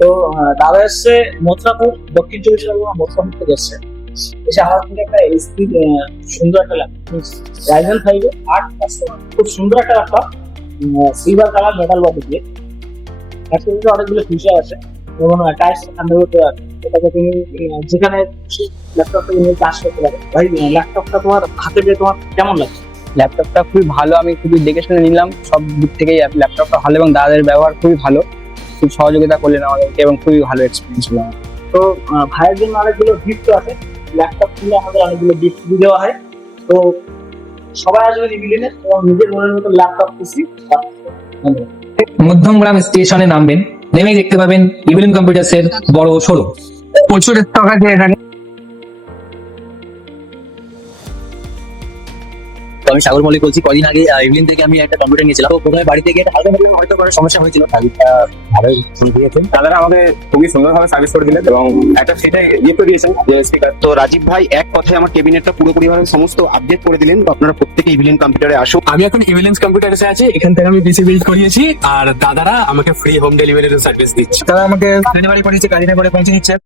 তো দাদা এসছে মথুরাপুর, দক্ষিণ চব্বিশ পরগনা মথুরাপুর থেকে এসছে। এসে আমার কিন্তু একটা এসপি সুন্দর একটা ল্যাপটপ, রাইজেন 5 8 খুব সুন্দর একটা laptop, silver colour metal body দিয়ে। ল্যাপটপে অনেকগুলো ফিচার আছে, যেমন টাইপ থান্ডারবোল্ট আছে, এটাকে তুমি যেখানে ল্যাপটপটা নিয়ে কাজ করতে পারো। ভাই ল্যাপটপটা তোমার হাতে পেয়ে তোমার কেমন লাগে? ল্যাপটপটা খুবই ভালো, আমি খুবই দেখে শুনে নিলাম সব দিক থেকেই। ল্যাপটপটা ভালো এবং দাদাদের ব্যবহার খুবই ভালো, খুব সহযোগিতা করলেন আমাদেরকে এবং খুবই ভালো এক্সপিরিয়েন্স হলো আমার। তো ভাইয়ের জন্য অনেকগুলো গিফট আছে, ল্যাপটপ কিনলে আমাদের অনেকগুলো গিফট দেওয়া হয়। তো সবাই আসবে নিবিলিনে এবং নিজের মনের মতো ল্যাপটপ খুশি। ধন্যবাদ। মধ্যমগ্রাম স্টেশনে নামবেন, নেমেই দেখতে পাবেন ইভিলিন কম্পিউটার্স এর বড় শোরুম। প্রচুর স্টক আছে এখানে। তো আমি সাগর মল্লিক বলছি। কদিন আগে ইভিনিং থেকে আমি একটা কম্পিউটার নিয়েছিলাম। তো প্রথমে বাড়িতে গিয়ে হালকা ভাবে হয়তো কোনো সমস্যা হয়েছিল, সার্ভিসটা ভালোই দিয়েছেন। দাদারা আমাকে খুবই সুন্দরভাবে সার্ভিস করে দিলেন এবং একটা সেটাই গিফট দিয়েছেন স্পিকার। তো রাজীব ভাই এক কথায় আমার কেবিনেটটা পুরোপুরি ভাবে সমস্ত আপডেট করে দিলেন। তো আপনারা প্রত্যেকে ইভিলিন কম্পিউটারে আসুন। আমি এখন ইভিলেন্স কম্পিউটারে আছি, এখান থেকে আমি পিসি বিল্ড করিয়েছি আর দাদারা আমাকে ফ্রি হোম ডেলিভারির সার্ভিস দিচ্ছে। তারা আমাকে ডেলিভারি করেছে, গাড়িতে করে পৌঁছে দিচ্ছে।